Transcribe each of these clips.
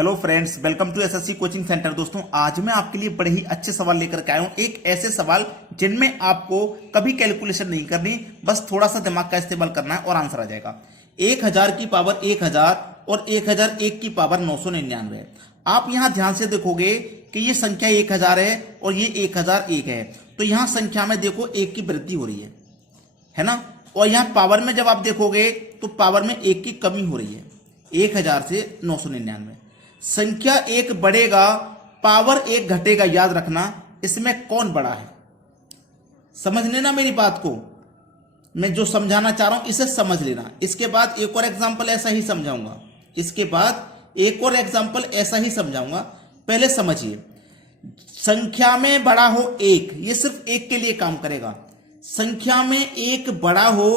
Hello friends, welcome to SSC coaching centre. दोस्तों, आज मैं आपके लिए बड़े ही अच्छे सवाल लेकर के आया हूं। एक ऐसे सवाल जिनमें आपको कभी कैलकुलेशन नहीं करनी, बस थोड़ा सा दिमाग का इस्तेमाल करना है और आंसर आ जाएगा। 1000 की पावर 1000 और 1001 की पावर 999 है। आप यहां ध्यान से देखोगे कि ये संख्या 1000 है और ये 1001 है, तो यहां संख्या में देखो एक की वृद्धि हो रही है ना। और यहां पावर में जब आप देखोगे तो पावर में एक की कमी हो रही है, 1000 से 999। संख्या एक बढ़ेगा, पावर एक घटेगा। याद रखना, इसमें कौन बड़ा है? समझ लेना मेरी बात को, मैं जो समझाना चाह रहा हूं इसे समझ लेना। इसके बाद एक और एग्जांपल ऐसा ही समझाऊंगा, इसके बाद एक और एग्जांपल ऐसा ही समझाऊंगा। पहले समझिए, संख्या में बड़ा हो एक, ये सिर्फ एक के लिए काम करेगा। संख्या में एक बड़ा हो,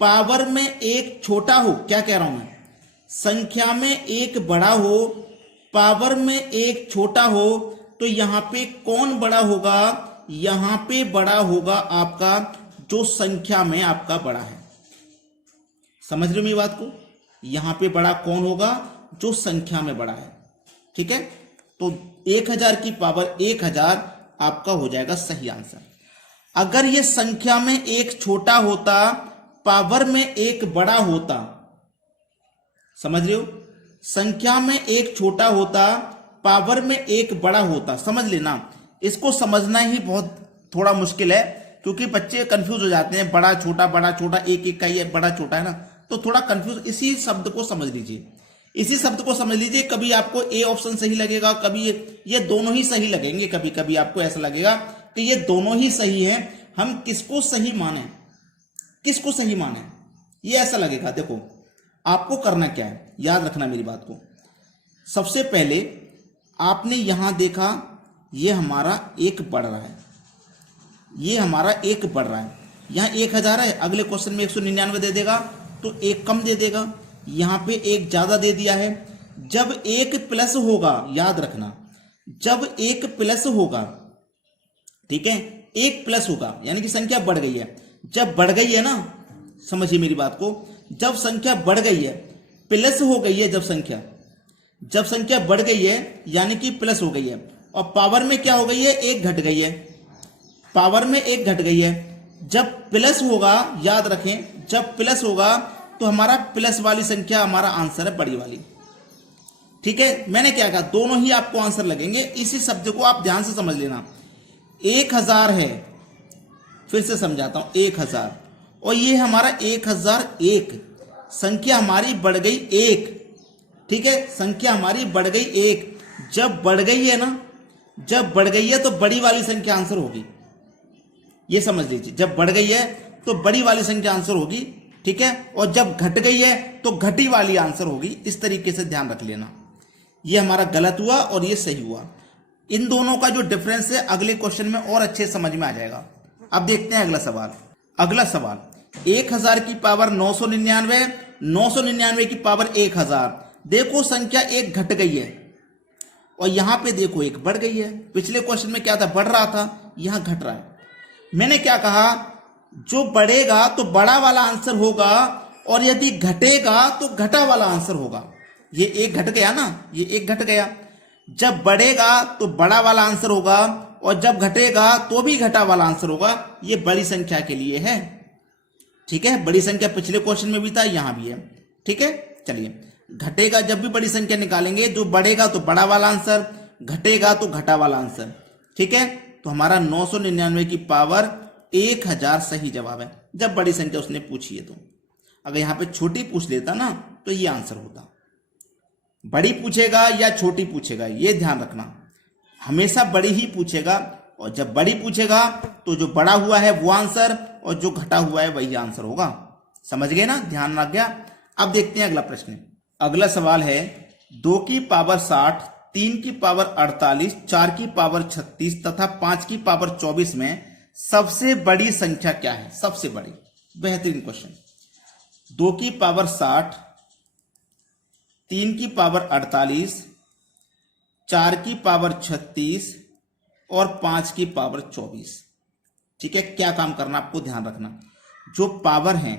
पावर में एक छोटा हो। क्या कह रहा हूं मैं? संख्या में एक बड़ा हो, पावर में एक छोटा हो, तो यहां पे कौन बड़ा होगा? यहां पे बड़ा होगा आपका जो संख्या में आपका बड़ा है। समझ रहे हो मेरी बात को? यहां पे बड़ा कौन होगा? जो संख्या में बड़ा है। ठीक है, तो 1000 की पावर 1000 आपका हो जाएगा सही आंसर। अगर ये संख्या में एक छोटा होता, पावर में एक बड़ा होता, समझ रहे हो? संख्या में एक छोटा होता, पावर में एक बड़ा होता। समझ लेना, इसको समझना ही बहुत थोड़ा मुश्किल है, क्योंकि बच्चे कंफ्यूज हो जाते हैं। बड़ा छोटा, एक एक का ये बड़ा छोटा है ना, तो थोड़ा कंफ्यूज। इसी शब्द को समझ लीजिए, इसी शब्द को समझ लीजिए। कभी आपको ए ऑप्शन सही लगेगा, कभी ये दोनों ही सही लगेंगे। कभी कभी आपको ऐसा लगेगा कि ये दोनों ही सही है, हम किसको सही माने, किसको सही माने, ये ऐसा लगेगा। देखो, आपको करना क्या है, याद रखना मेरी बात को। सबसे पहले आपने यहां देखा, ये हमारा एक बढ़ रहा है, ये हमारा एक बढ़ रहा है। यहां 1000 है, अगले क्वेश्चन में 199 दे देगा, तो एक कम दे देगा। यहां पे एक ज्यादा दे दिया है। जब एक प्लस होगा, याद रखना, जब एक प्लस होगा, ठीक है, एक प्लस होगा यानी कि संख्या बढ़ गई है। जब बढ़ गई है ना, समझिए मेरी बात को, जब संख्या बढ़ गई है, प्लस हो गई है, जब संख्या बढ़ गई है यानी कि प्लस हो गई है, और पावर में क्या हो गई है? एक घट गई है, पावर में एक घट गई है। जब प्लस होगा, याद रखें, जब प्लस होगा तो हमारा प्लस वाली संख्या हमारा आंसर है, बड़ी वाली। ठीक है, मैंने क्या कहा, दोनों ही आपको आंसर लगेंगे। इसी शब्द को आप ध्यान से समझ लेना। 1000 है, फिर से समझाता हूं, 1000, और ये हमारा 1001। संख्या हमारी बढ़ गई एक। ठीक है, संख्या हमारी बढ़ गई एक। जब बढ़ गई है ना, जब बढ़ गई है तो बड़ी वाली संख्या आंसर होगी, ये समझ लीजिए। जब बढ़ गई है तो बड़ी वाली संख्या आंसर होगी, ठीक है, और जब घट गई है तो घटी वाली आंसर होगी। इस तरीके से ध्यान रख लेना। ये हमारा गलत हुआ और ये सही हुआ। इन दोनों का जो डिफरेंस है अगले क्वेश्चन में और अच्छे समझ में आ जाएगा। अब देखते हैं अगला सवाल। अगला सवाल, 1000 की पावर 999, 999 की पावर 1000। देखो, संख्या एक घट गई है और यहां पे देखो एक बढ़ गई है। पिछले क्वेश्चन में क्या था? बढ़ रहा था, यहां घट रहा है। मैंने क्या कहा? जो बढ़ेगा तो बड़ा वाला आंसर होगा, और यदि घटेगा तो घटा वाला आंसर होगा। ये एक घट गया ना, ये एक घट गया। जब बढ़ेगा तो बड़ा वाला आंसर होगा, और जब घटेगा तो भी घटा वाला आंसर होगा। ये बड़ी संख्या के लिए है। ठीक है, बड़ी संख्या पिछले क्वेश्चन में भी था, यहां भी है। ठीक है, चलिए, घटेगा जब भी बड़ी संख्या निकालेंगे, जो बढ़ेगा तो बड़ा वाला आंसर, घटेगा तो घटा वाला आंसर। ठीक है, तो हमारा 999 की पावर 1000 सही जवाब है। जब बड़ी संख्या उसने पूछी है तो, अगर यहां पे छोटी पूछ लेता ना तो ये आंसर होता। बड़ी पूछेगा या छोटी पूछेगा, ये ध्यान रखना, हमेशा बड़ी ही पूछेगा। और जब बड़ी पूछेगा तो जो बड़ा हुआ है वो आंसर, और जो घटा हुआ है वही आंसर होगा। समझ गए ना? ध्यान रख गया। अब देखते हैं अगला प्रश्न। अगला सवाल है, 2 की पावर 60, 3 की पावर 48, 4 की पावर 36 तथा 5 की पावर 24 में सबसे बड़ी संख्या क्या है? सबसे बड़ी। बेहतरीन क्वेश्चन। 2 की पावर 60, 3 की पावर 48, 4 की पावर 36 और 5 की पावर 24। ठीक है, क्या काम करना आपको? ध्यान रखना, जो पावर है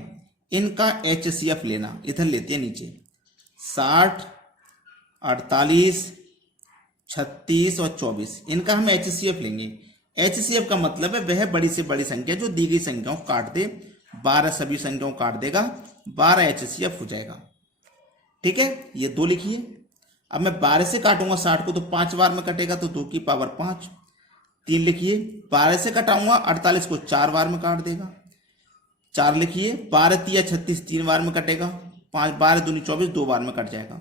इनका HCF लेना। इधर लेते हैं नीचे, 60, 48, 36 और 24, इनका हम HCF लेंगे। HCF का मतलब है वह बड़ी से बड़ी संख्या जो दी गई संख्याओं को काट दे। 12 सभी संख्याओं को काट देगा, 12 HCF हो जाएगा। ठीक है, ये 2 लिखिए। अब मैं 12 से काटूंगा 60 को तो 5 बार में कटेगा, तो 2 की पावर 5। 3 लिखिए। 12 से कटाऊंगा 48 को 4 बार में काट देगा। 4 लिखिए। 12 तिया 36 3 बार में कटेगा। 5 12 दूनी 24 2 बार में कट जाएगा।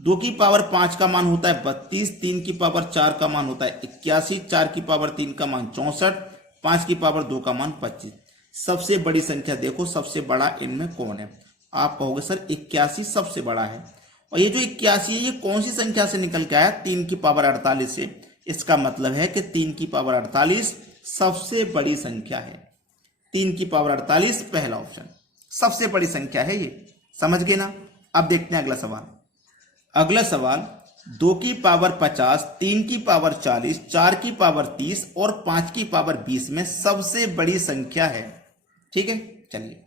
2 की पावर 5 का मान होता है 32, 3 की पावर 4 का मान होता है 81, 4 की पावर 3 का मान 64, 5 की पावर 2 का मान 25। सबसे बड़ी संख्या देखो, सबसे बड़ा इनमें कौन है? आप कहोगे सर 81 सबसे बड़ा है। और ये जो 81 है ये कौन सी संख्या से निकल के आया? 3 की पावर 48 से। इसका मतलब है कि 3 की पावर 48 सबसे बड़ी संख्या है। 3 की पावर 48 पहला ऑप्शन सबसे बड़ी संख्या है ये। समझ गए ना? अब देखते हैं अगला सवाल। अगला सवाल 2 की पावर 50, 3 की पावर 40, 4 की पावर 30 और 5 की पावर 20 में सबसे बड़ी संख्या है। ठीक है, चलिए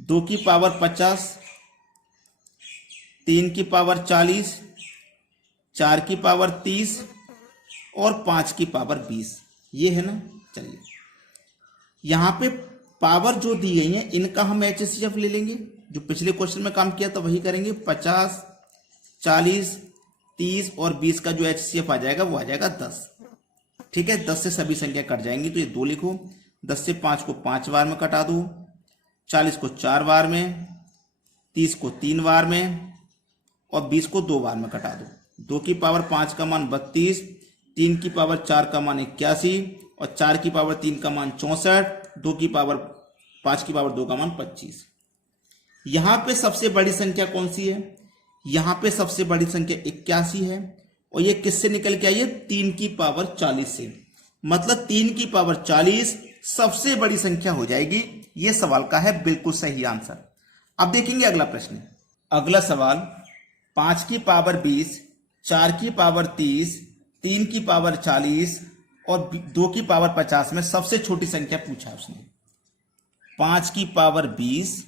2 की पावर 50, 3 की पावर 40, 4 की पावर 30 और 5 की पावर 20, ये है ना। चलिए यहां पे पावर जो दी गई है इनका हम HCF ले लेंगे। जो पिछले क्वेश्चन में काम किया था वही करेंगे। 50, 40, 30 और 20 का जो HCF आ जाएगा वो आ जाएगा 10। ठीक है, 10 से सभी संख्या कट जाएंगी तो ये 2 लिखो। 10 से 5 को 5 बार में कटा दो, 40 को 4 बार में, 30 को 3 बार में और 20 को 2 बार में कटा दो। 2 की पावर 5 का मान 32, 3 की पावर 4 का मान 81 और 4 की पावर 3 का मान 64, 2 की पावर 5 की पावर 2 का मान 25। यहां पे सबसे बड़ी संख्या कौन सी है? यहां पे सबसे बड़ी संख्या 81 है। और ये किससे निकल के आई है? 3 की पावर 40 से। मतलब 3 की पावर 40 सबसे बड़ी संख्या हो जाएगी। ये सवाल का है बिल्कुल सही आंसर। अब देखेंगे अगला प्रश्न। अगला सवाल 5 की पावर 20, 4 की पावर 30, 3 की पावर 40 और 2 की पावर 50 में सबसे छोटी संख्या पूछा उसने। 5 की पावर 20,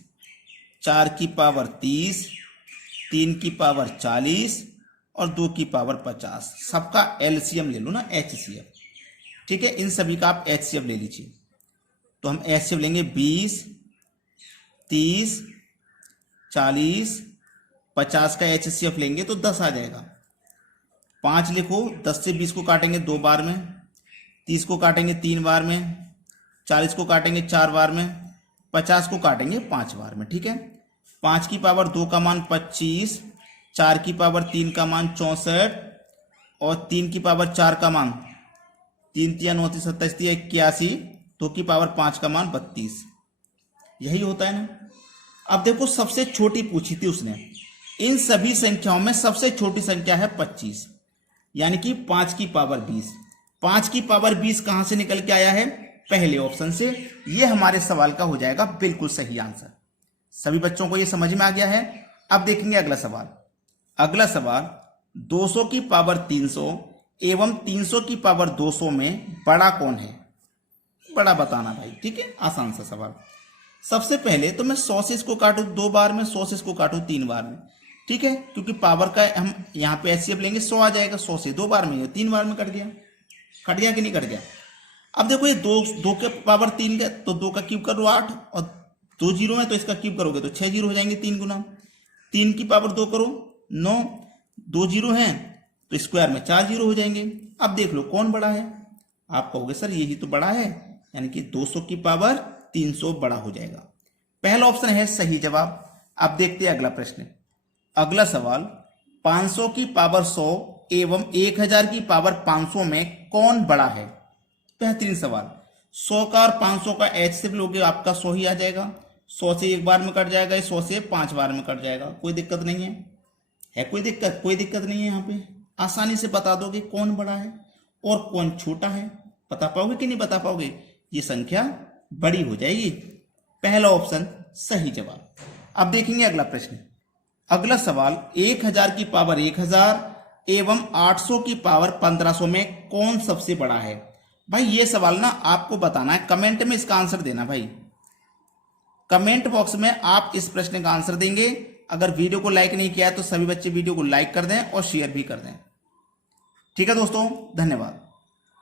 4 की पावर 30, 3 की पावर 40 और 2 की पावर 50। सबका LCM ले लो ना, HCF। ठीक है, इन सभी का आप HCF ले लीजिए। तो हम HCF लेंगे 20, 30, 40, 50 का HCF लेंगे तो 10 आ जाएगा। 5 लिखो। 10 से 20 को काटेंगे 2 बार में, 30 को काटेंगे 3 बार में, 40 को काटेंगे 4 बार में, 50 को काटेंगे 5 बार में। ठीक है, 5 की पावर 2 का मान 25, 4 की पावर 3 का मान 64 और 3 की पावर 4 का मान 3 3 9 27 81, 2 की पावर 5 का मान 32। यही होता है ना। अब देखो सबसे छोटी पूछी थी उसने। इन सभी संख्याओं में सबसे छोटी संख्या है 25, यानी कि 5 की पावर 20। 5 की पावर 20 कहां से निकल के आया है? पहले ऑप्शन से। यह हमारे सवाल का हो जाएगा बिल्कुल सही आंसर। सभी बच्चों को यह समझ में आ गया है। अब देखेंगे अगला सवाल। अगला सवाल 200 की पावर 300 एवं 300 की पावर 200 में बड़ा कौन है? बड़ा बताना भाई। ठीक है, आसान सा सवाल। सबसे पहले तो मैं 100 से इसको काटूं 2 बार में, 100 से इसको काटूं 3 बार में। ठीक है, क्योंकि पावर का हम यहाँ पे HCF लेंगे, 100 आ जाएगा। 100 से 2 बार में, 3 बार में कट गया। कट गया कि नहीं कट गया? अब देखो ये 2 के पावर 3 का, तो 2 का क्यूब करो 8 और 2 जीरो है तो इसका क्यूब करोगे तो 6 जीरो हो जाएंगे 3 गुना। 3 की पावर 2 करो 9, 2 जीरो है तो स्क्वायर में 4 जीरो हो जाएंगे। अब देख लो कौन बड़ा है। आप कहोगे सर यही तो बड़ा है, यानी कि 200 की पावर 300 बड़ा हो जाएगा। पहला ऑप्शन है सही जवाब। अब देखते हैं अगला प्रश्न। अगला सवाल 500 की पावर 100 एवं 1000 की पावर 500 में कौन बड़ा है? बेहतरीन सवाल। 100 का और 500 का HCF लोगे आपका 100 ही आ जाएगा। 100 से 1 बार में कट जाएगा, 100 से 5 बार में कट जाएगा। कोई दिक्कत नहीं है कोई दिक्कत? कोई दिक्कत नहीं है। यहाँ पे आसानी से बता दोगे कौन बड़ा है और कौन छोटा है। बता पाओगे कि नहीं बता पाओगे? ये संख्या बड़ी हो जाएगी। पहला ऑप्शन सही जवाब। अब देखेंगे अगला प्रश्न। अगला सवाल 1000 की पावर 1000 एवं 800 की पावर 1500 में कौन सबसे बड़ा है? भाई ये सवाल ना आपको बताना है, कमेंट में इसका आंसर देना। भाई कमेंट बॉक्स में आप इस प्रश्न का आंसर देंगे अगर वीडियो को लाइक नहीं किया है तो सभी बच्चे वीडियो को लाइक कर दें और शेयर भी कर दें। ठीक है दोस्तों, धन्यवाद।